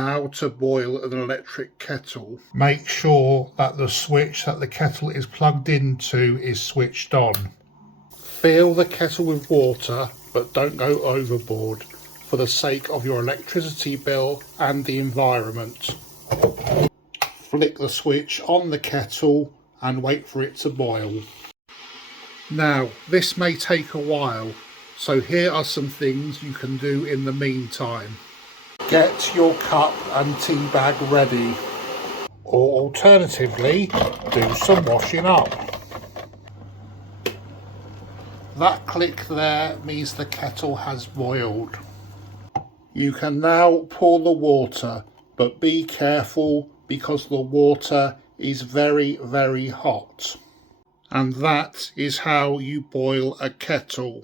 How to boil an electric kettle. Make sure that the switch that the kettle is plugged into is switched on. Fill the kettle with water, but don't go overboard for the sake of your electricity bill and the environment. Flick the switch on the kettle and wait for it to boil. Now, this may take a while, so here are some things you can do in the meantime. Get your cup and tea bag ready, or alternatively, do some washing up. That click there means the kettle has boiled. You can now pour the water, but be careful because the water is very, very hot. And that is how you boil a kettle.